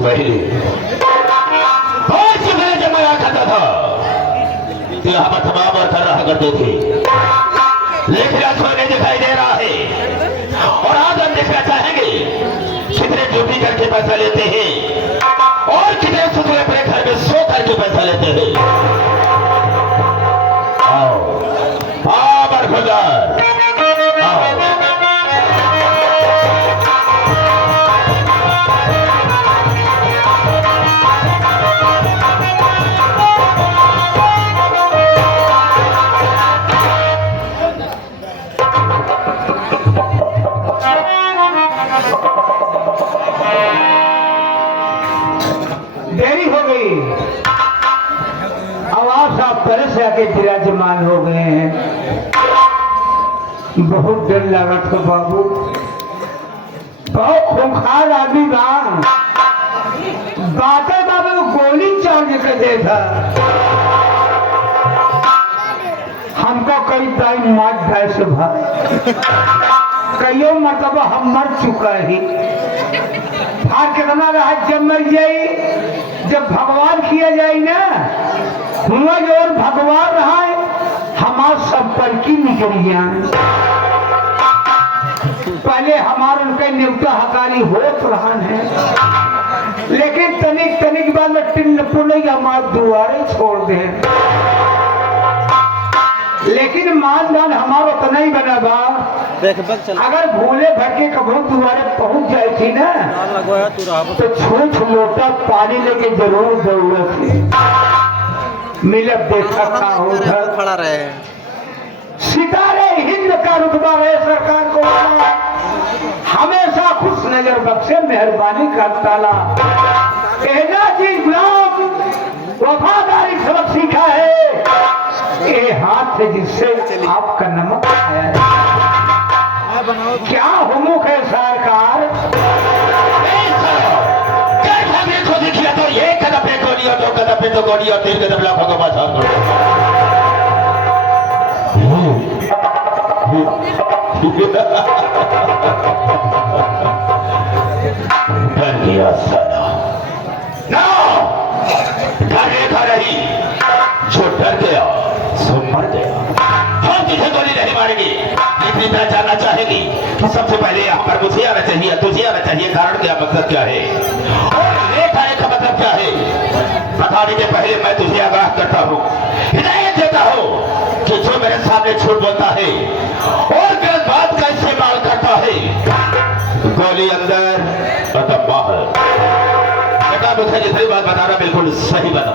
पहले बहुत से पहले जब मैं खाता था तो यहाँ पर तमाम वर्कर रहा करते थे, लेकिन आज कोई नहीं दिखाई दे रहा है। और आज हम देखना चाहेंगे कितने ड्यूटी करके पैसा लेते हैं और कितने सुधरे अपने घर में सो करके पैसा लेते हैं। आओ बरखुदार आओ। देरी हो गई, अब आप साहब पहले से आके विराजमान हो गए हैं। बहुत डर लगा था बाबू, बहुत खूंखार आदमी बातें बाबू को गोली चार्ज कर दे था। हमको कई टाइम मार जाए से भाई, कईयों मतलब हम मर चुका ही। हाँ कितना रहा जब मर जाई, जब भगवान किया जाए ना हुआ जो और भगवान रहा है हमार सब पर की निकल गया। पहले हमारे उनके न्यूता हकारी होत रहा है, लेकिन तनिक तनिक बाद में टिन पुल हमारे दुआरे छोड़ दे। लेकिन मानदान हमारा उतना ही बना बा, अगर भूले भटके कभी तुम्हारे पहुंच जाए थी ना तो छूछ लोटा पानी लेके जरूर जरूरत थी। मिलब देखा था उधर खड़ा रहे सितारे हिंद का रुतबा रहे सरकार को हमेशा खुश नजर बख्शे मेहरबानी करता ला। कहना चीज गुलाम वफादारी सबक सीखा है, ये हाथ है जिससे आपका नमक खाया। क्या हुमुक है सरकार, देखो देखिए तो ये कदम पे गोली और 2 कदम पे तो गोली और 3 कदम लाखों को बचा डर गया साला ना डरेगा नहीं, जो डर गया सो मर गया। हम तुझे गोली नहीं मारेंगे, लेकिन मैं जानना चाहेगी कि सबसे पहले यहाँ पर मुझे आना चाहिए, तुझे आना चाहिए। कारण क्या, मकसद क्या है और लेट आने का मतलब क्या है, बताने के पहले मैं तुझे आगाह करता हूँ, हिदायत देता हूँ कि जो मेरे सामने झूठ बोलता है और गलत बात का इस्तेमाल करता है, गोली अंदर मतलब बाहर। बेटा मुझे जितनी बात बता रहा बिल्कुल सही बता।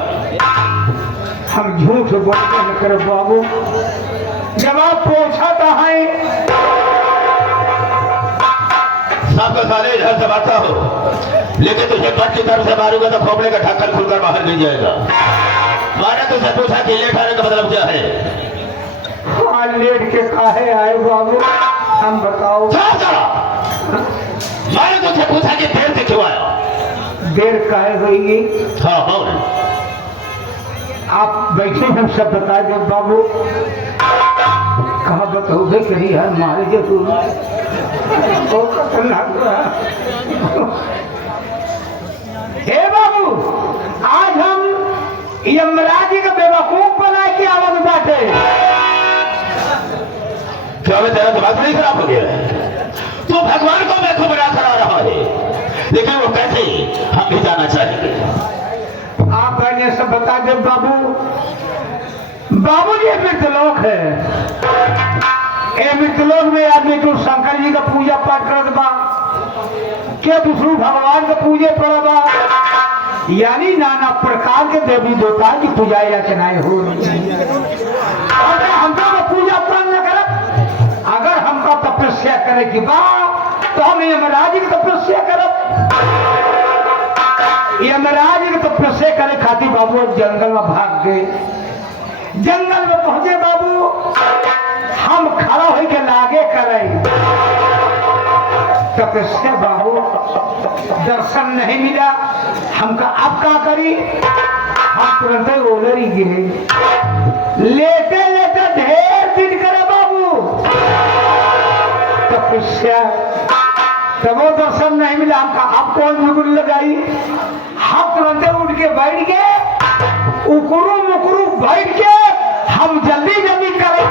हम झूठ बोलते न करो बाबू, जब आप पूछा है सबको साले इधर से मारता हो, लेकिन तुझे बट की तरफ से मारूंगा तो खोपड़े का ढक्कन खुलकर बाहर गिर जाएगा। मैंने तुझे पूछा कि लेट आने का मतलब क्या है। हाँ लेट के काहे आए बाबू, हम बताओ। मैंने तुझे पूछा कि देर से क्यों आया। देर काहे हुई, हाँ बोल। आप बैठे हम सब बता दो बाबू। कहा बताओगे करी है मारे जो तू हे बाबू, आज हम यमराज जी का बेवकूफ बना के आवाज बाटे। क्या मैं तेरा दिमाग नहीं खराब हो गया है? तू भगवान को बेवकूफ बना कर आ रहा है, लेकिन वो कैसे हम भी जाना चाहेंगे। आप पहले सब बता दे बाबू। बाबू जी मृतलोक है, ये मृतलोक में आदमी को शंकर जी का पूजा पाठ करत बा, के विष्णु भगवान का पूजे पड़ा बा, यानी नाना प्रकार के देवी देवता की पूजा या चनाई हो। अगर हमका पूजा पाठ न कर, अगर हमका तपस्या करे की बात तो हम यमराज की तपस्या करब। यमराज की तपस्या करे खातिर बाबू जंगल में भाग गए। जंगल में पहुंचे बाबू, हम खड़ा हो के लागे करे तपस्या बाबू, दर्शन नहीं मिला। हमका अब क्या करी, हम तुरंत ओलर ही गिरे। लेटे लेटे ढेर दिन करे बाबू तपस्या, तब वो दर्शन नहीं मिला। हम कहा अब कौन मुकुर लगाई। हम तुरंत उठ के बैठ गए, उकरू मुकरू बैठ के हम जल्दी जल्दी करें।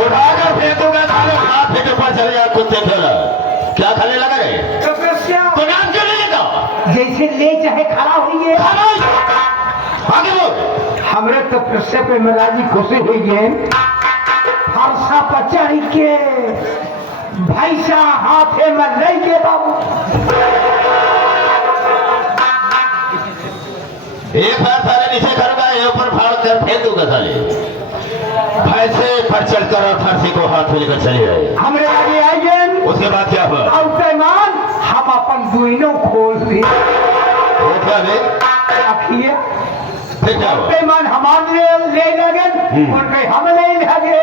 उठाकर फेंकूंगा साले, हाथ फेंके पर चले जा कुत्ते फिर क्या खाने लगा रे? तपस्या तो नाम क्यों नहीं लेता? जैसे ले चाहे खड़ा हुई आगे बोल। हमरे तपस्या पे महाराजी खुशी हुई है। फरसा पर चढ़ के भैंसा हाथे में ले के बाबू एक बार सारे नीचे करूंगा, ये ऊपर फाड़ कर फेंक दूंगा साले। भैंसे पर चढ़कर और फारसी को हाथ में लेकर चले गए। हमरे आगे आई गए। उसके बाद क्या हुआ? और पैमान हम अपन दुइनों खोल दिए। वो क्या बे? रखिए फिर क्या हुआ? पैमान हमारे ले लगे और कहीं हम ले लगे।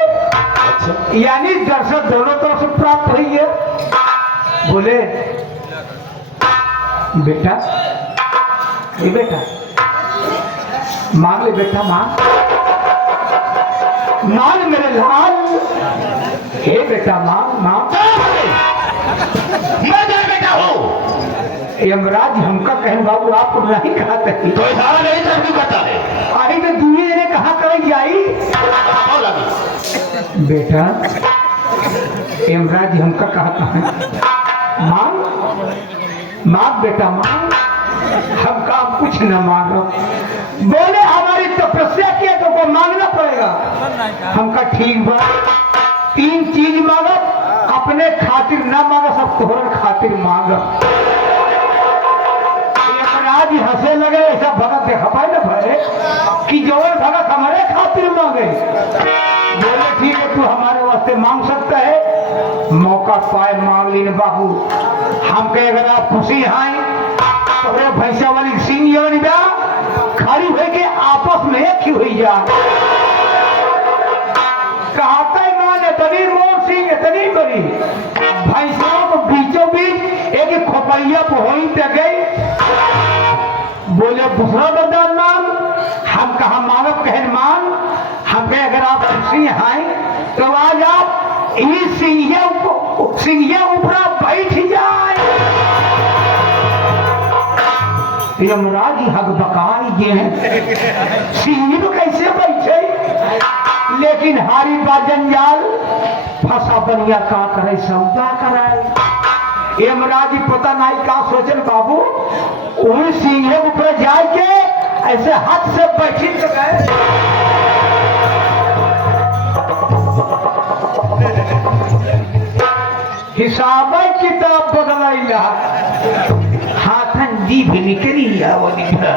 अच्छा, यानी दर्शन दोनों तरफ से प्राप्त हुई है। बोले बेटा, ये बेटा मांग ले, बेटा मांग मांग मेरे लाल। हे बेटा मांग मांग। मैं तेरा बेटा हूँ। यमराज हमका कहें बाबू आपको नहीं कहा था कि तो इशारा नहीं कर क्यों करता है? आई तो दुनिया ने कहा करेगी आई। कौन लगी? बेटा यमराज हमका कहा था मांग मांग बेटा मांग। हम काम कुछ न मांगो। बोले हमारी तपस्या किया तो को मांगना पड़ेगा। हमका ठीक बा, 3 चीज मांगो, अपने खातिर न मांगो, सब तोहर खातिर मांगो। आज हंसे लगे, ऐसा भगत देखा पाए ना भरे कि जो भगत हमारे खातिर मांगे। बोले ठीक है, तू हमारे वास्ते मांग सकता है। मौका पाए मांग लीन बाबू। हम कहे अगर आप खुशी हैं तो भैंसा वाली सिंह खड़ी हुई के आपस में एक ही हुई जा। कहता ही मान इतनी मोर सिंह इतनी बड़ी भैंसों को बीचों बीच एक खोपड़िया पे हो गई। बोले दूसरा वरदान मांग। हम कहा मांगब कहन मांग। हम कहे अगर आप खुशी हैं तो आज आप इस सिंहिया ऊपर बैठ जाए। यमराज हक बकाई ये सिंह तो कैसे बैठे, लेकिन हारी बा जंजाल फंसा बनिया का करे सौदा कराए। यमराज पता नहीं का सोचन बाबू। उन सिंह ऊपर जाके ऐसे हाथ से बैठी तो गए। हिसाब किताब बदलाइला हाथन जी भी निकली वो निकला।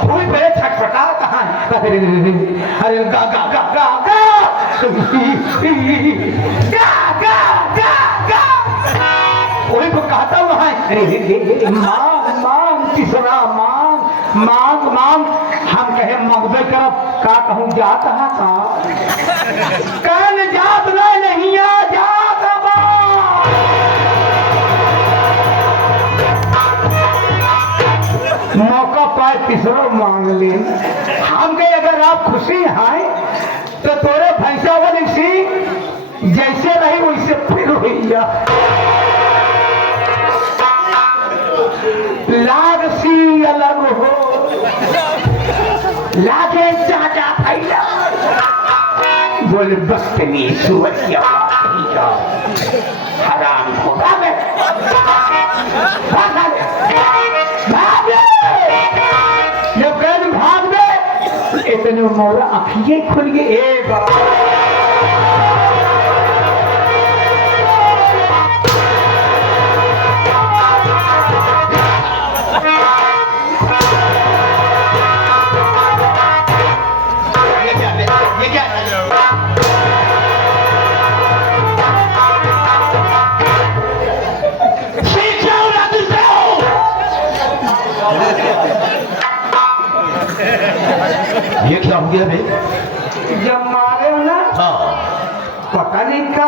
कोई पहले छटपटा कहा अरे गा गा गा गा गा गा गा गा गा। वही तो कहता वहां मांग मांग तीसरा मांग मांग मांग। हम कहे मगबे तरफ का कहूँ जात है का कल जात नहीं आ जात। मौका पाए तीसरा मांग ले। हम कहे अगर आप खुशी हैं तो तोरे भैंसा वाली सिंह जैसे रही वैसे फिर हुई जा। लाग सी अलग हो लागे चाचा फैला। बोले बस्तनी सुअर की आवाज हराम खोदा में जब कह भाग दे इतने मोरा आँखिए खुल गए। एक ये क्या हो गया बे? जब मारे ना हाँ, पता नहीं का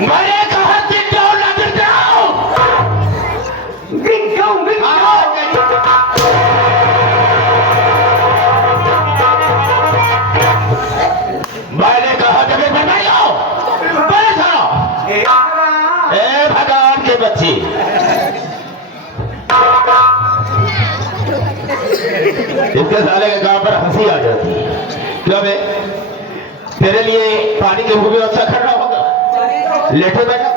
मैंने कहा गिर जाओ ना गिर जाओ। गिर जाऊं गिर जाऊं। इसके साले के काम पर हंसी आ जाती है। क्यों बे? तेरे लिए पानी के मुंह में अच्छा खड़ा होगा, लेटे बैठा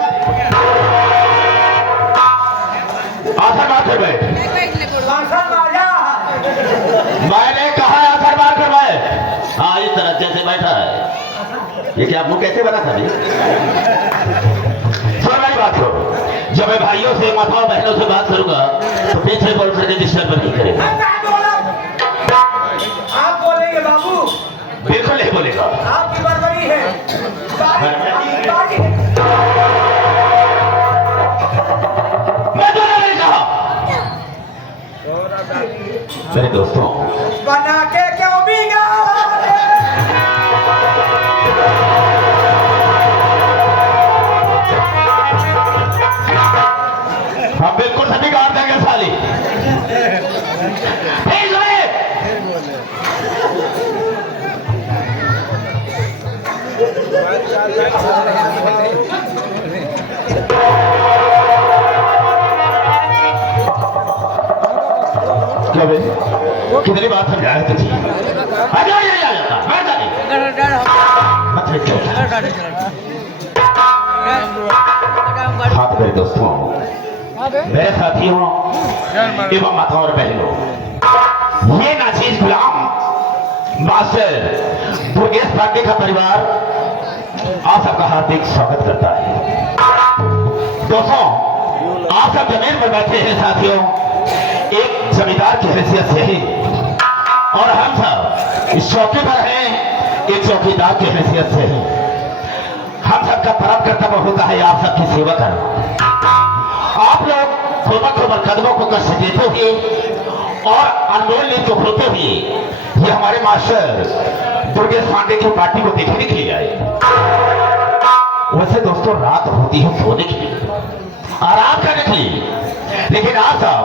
आखिर बात कर बैठ। मैंने कहा आखिर बात कर बैठ। हाँ इस तरह से बैठा है। ये क्या मुंह कैसे बना था? सुन मेरी बात को, जब मैं भाइयों से माताओं बहनों से बात करूंगा तो पीछे बोल करके डिस्टर्ब नहीं करेगा। आप बोलेंगे बाबू? बिल्कुल नहीं बोलेगा। आपकी बड़बड़ी है। मैं तो नहीं कहा। मेरे दोस्तों, बना के क्यों बिगाड़े? हम बिल्कुल सभी गाड़ देंगे साली। क्या बे? कितनी बात समझाया तुझे? आजा ये आ जाता बैठ जा। हाँ मेरे दोस्तों, मेरे साथियों एवं माताओं और बहनों, ये नाचीज गुलाम मास्टर दुर्गेश पांडे का परिवार आप सबका हार्दिक स्वागत करता है। दोस्तों, आप सब जमीन पर बैठे हैं साथियों, एक जमींदार की हैसियत से ही, और हम सब इस चौकी पर हैं एक चौकीदार की हैसियत से ही। हम सबका परम कर्तव्य होता है आप सबकी सेवा करना। आप लोग थोड़ा कदमों को कष्ट देते हुए और अनमोल नीति होते हुए ये हमारे मास्टर दुर्गेश पांडे की पार्टी को देखने के लिए आए। वैसे दोस्तों रात होती है सोने के लिए, आराम करने के लिए, लेकिन आप सब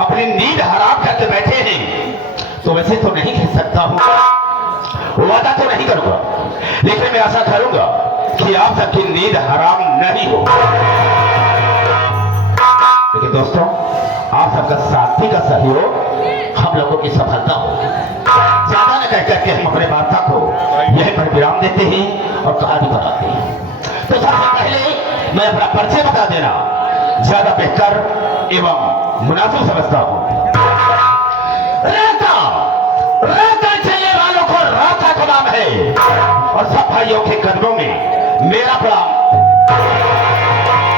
अपनी नींद हराम करके बैठे हैं, तो वैसे तो नहीं कह सकता हूं, वादा तो नहीं करूंगा, लेकिन मैं आशा करूंगा कि आप सबकी नींद हराम नहीं हो। लेकिन दोस्तों, आप सबका साथी का सहयोग हम लोगों की सफलता हो। ज्यादा न कह करके हम अपने वार्ता को यहीं पर विराम देते हैं और कहानी बताते हैं। तो सबसे पहले मैं अपना परिचय बता देना ज्यादा बेहतर एवं मुनासिब समझता हूं।